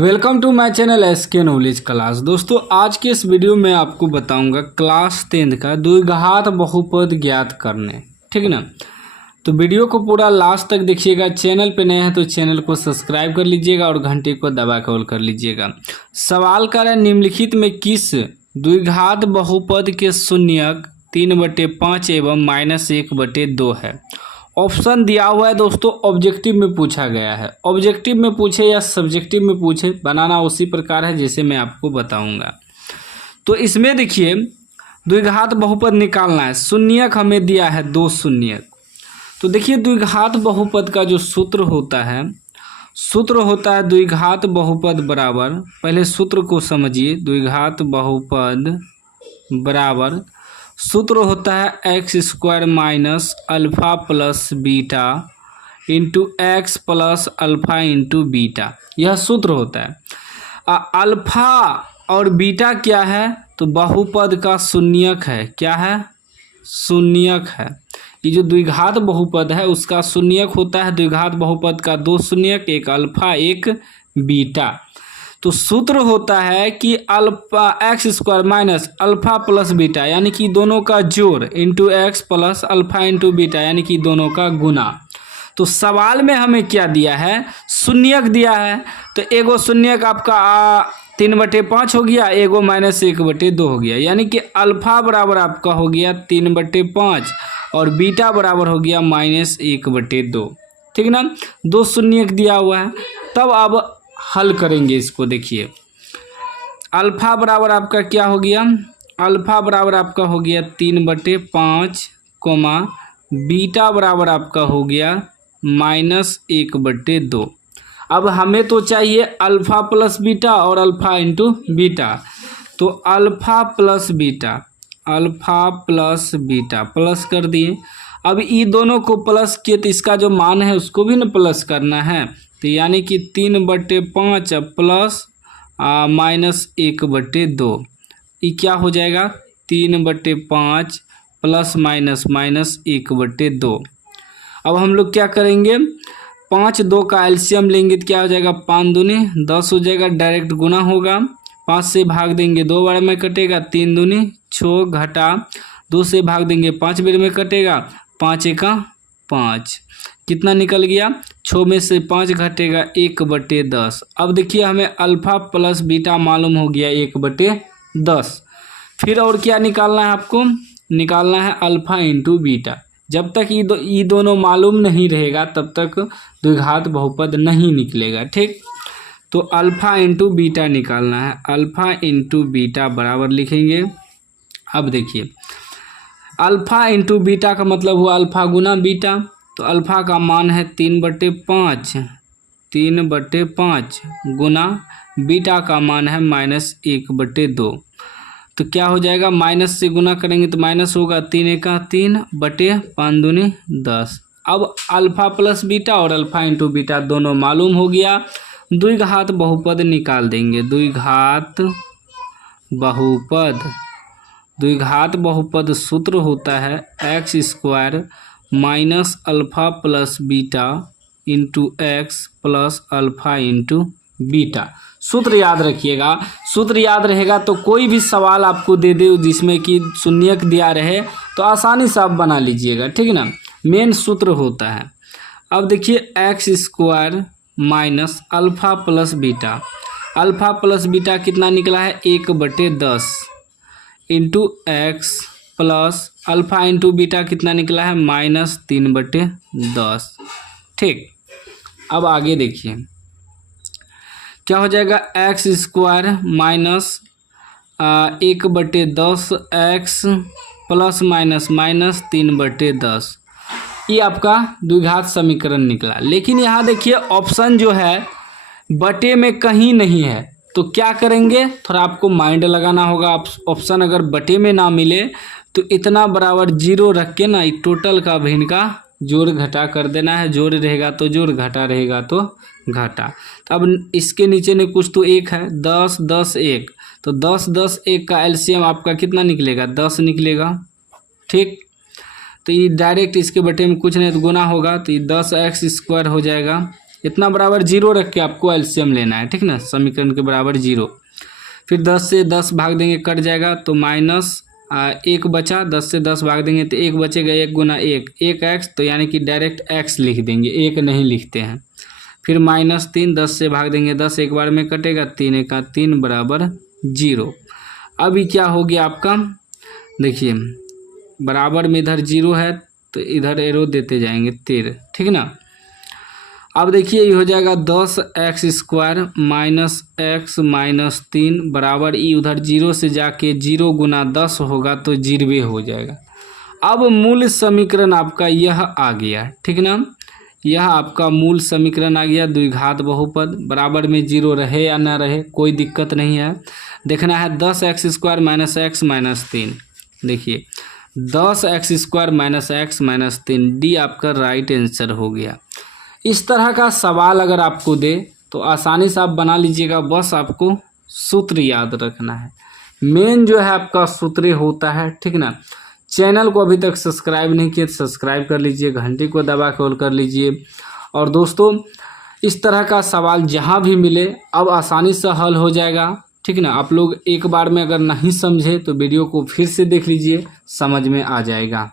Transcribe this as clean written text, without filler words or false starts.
Welcome to my channel SK knowledge class. दोस्तों आज के इस वीडियो में आपको बताऊंगा क्लास 10 का द्विघात बहुपद ज्ञात करने। ठीक ना, तो वीडियो को पूरा लास्ट तक देखिएगा। चैनल पे नए हैं तो चैनल को सब्सक्राइब कर लीजिएगा और घंटे को दबा कर कर लीजिएगा। सवाल कर है निम्नलिखित में किस द्विघात बहुपद के शून्यक 3/5 एवं -1/2 है। ऑप्शन दिया हुआ है दोस्तों, ऑब्जेक्टिव में पूछा गया है। ऑब्जेक्टिव में पूछे या सब्जेक्टिव में पूछे, बनाना उसी प्रकार है जैसे मैं आपको बताऊंगा। तो इसमें देखिए द्विघात बहुपद निकालना है। शून्यक हमें दिया है 2 शून्यक। तो देखिए द्विघात बहुपद का जो सूत्र होता है द्विघात बहुपद बराबर, पहले सूत्र को समझिए। द्विघात बहुपद बराबर सूत्र होता है x² minus alpha plus beta into x plus alpha into beta, यह सूत्र होता है। अल्फ़ा और बीटा क्या है, तो बहुपद का शून्यक है। क्या है? शून्यक है। ये जो द्विघात बहुपद है उसका शून्यक होता है। द्विघात बहुपद का 2 शून्यक, एक अल्फ़ा एक बीटा। तो सूत्र होता है कि alpha x² minus alpha plus beta यानी कि दोनों का जोड़ into x plus alpha into beta यानी कि दोनों का गुना। तो सवाल में हमें क्या दिया है? शून्यक दिया है। तो एगो शून्यक आपका 3/5 हो गया, एगो -1/2 हो गया, यानी कि अल्फ़ा बराबर आपका हो गया 3/5 और बीटा बराबर हो गया -1/2। ठीक ना, 2 शून्यक दिया हुआ है। तब अब हल करेंगे इसको। देखिए अल्फ़ा बराबर आपका क्या हो गया? अल्फ़ा बराबर आपका हो गया 3/5 कोमा बीटा बराबर आपका हो गया -1/2। अब हमें तो चाहिए अल्फ़ा प्लस बीटा और अल्फ़ा इंटू बीटा। तो अल्फ़ा प्लस बीटा प्लस कर दिए। अब ये दोनों को प्लस किए तो इसका जो मान है उसको भी ना प्लस करना है। तो यानी कि 3/5 प्लस -1/2, ये क्या हो जाएगा? 3/5 प्लस माइनस -1/2। अब हम लोग क्या करेंगे? 5 2 का एलसीएम लेंगे तो क्या हो जाएगा? 5 दूनी 10 हो जाएगा, डायरेक्ट गुना होगा। 5 से भाग देंगे 2 बार में कटेगा, 3 दूनी 6 घटा 2 से भाग देंगे 5 बार में कटेगा, 5 एका 5, कितना निकल गया? 6 में से 5 घटेगा 1/10। अब देखिए हमें अल्फ़ा प्लस बीटा मालूम हो गया 1/10। फिर और क्या निकालना है आपको? निकालना है अल्फ़ा इंटू बीटा। जब तक ये दोनों मालूम नहीं रहेगा तब तक द्विघात बहुपद नहीं निकलेगा। ठीक, तो अल्फ़ा इंटू बीटा निकालना है। अल्फ़ा इंटू बीटा बराबर लिखेंगे। अब देखिए अल्फ़ा इंटू बीटा का मतलब हुआ अल्फ़ा गुना बीटा। तो अल्फ़ा का मान है 3/5 गुना बीटा का मान है -1/2। तो क्या हो जाएगा? माइनस से गुना करेंगे तो माइनस होगा, 3 एका 3 बटे 5 दूनी 10। अब अल्फ़ा प्लस बीटा और अल्फ़ा इंटू बीटा दोनों मालूम हो गया। द्विघात बहुपद निकाल देंगे। द्विघात बहुपद सूत्र होता है x² minus alpha plus beta into x plus alpha into beta. सूत्र याद रखिएगा। सूत्र याद रहेगा तो कोई भी सवाल आपको दे दे जिसमें कि शून्यक दिया रहे तो आसानी से आप बना लीजिएगा। ठीक है ना, मेन सूत्र होता है। अब देखिए x² minus alpha plus beta. Alpha plus beta कितना निकला है? 1/10 into x plus alpha into beta कितना निकला है? -3/10। ठीक, अब आगे देखिए क्या हो जाएगा? x² minus 1/10 x plus minus -3/10, ये आपका द्विघात समीकरण निकला। लेकिन यहाँ देखिए ऑप्शन जो है बटे में कहीं नहीं है, तो क्या करेंगे? थोड़ा आपको माइंड लगाना होगा। ऑप्शन अगर बटे में ना मिले तो इतना बराबर 0 रख के ना टोटल का भिन्न का जोड़ घटा कर देना है। जोड़ रहेगा तो जोड़, घटा रहेगा तो घटा। तो अब इसके नीचे में कुछ तो 1 है, 10 10 1, तो 10 10 1 का एलसीएम आपका कितना निकलेगा? 10 निकलेगा। ठीक, तो ये डायरेक्ट इसके बटे में कुछ नहीं तो गुना होगा, तो ये 10x² हो जाएगा इतना बराबर 0 रख के आपको एलसीएम लेना है, ठीक ना। समीकरण के बराबर 0, फिर 10 से 10 भाग देंगे कट जाएगा तो माइनस 1 बचा, 10 से 10 भाग देंगे तो 1 बचेगा, 1 गुना 1 1x, तो यानी कि डायरेक्ट x लिख देंगे, 1 नहीं लिखते हैं। फिर -3, 10 से भाग देंगे 10 एक बार में कटेगा, 3 एका 3 बराबर 0। अभी क्या हो गया आपका, देखिए बराबर में इधर 0 है तो इधर एरो देते जाएंगे 13, ठीक ना। अब देखिए ये हो जाएगा 10x² माइनस x माइनस 3 बराबर ई उधर 0 से जाके 0 गुना 10 होगा तो 0 हो जाएगा। अब मूल समीकरण आपका यह आ गया, ठीक ना। यह आपका मूल समीकरण आ गया, द्विघात बहुपद बराबर में 0 रहे या ना रहे कोई दिक्कत नहीं है। देखना है 10x² माइनस x माइनस 3, देखिए 10x² minus x minus 3, D आपका राइट आंसर हो गया। इस तरह का सवाल अगर आपको दे तो आसानी से आप बना लीजिएगा, बस आपको सूत्र याद रखना है। मेन जो है आपका सूत्र होता है, ठीक ना। चैनल को अभी तक सब्सक्राइब नहीं किए तो सब्सक्राइब कर लीजिए, घंटी को दबा के ऑल कर लीजिए। और दोस्तों इस तरह का सवाल जहां भी मिले अब आसानी से हल हो जाएगा, ठीक ना। आप लोग एक बार में अगर नहीं समझे तो वीडियो को फिर से देख लीजिए, समझ में आ जाएगा।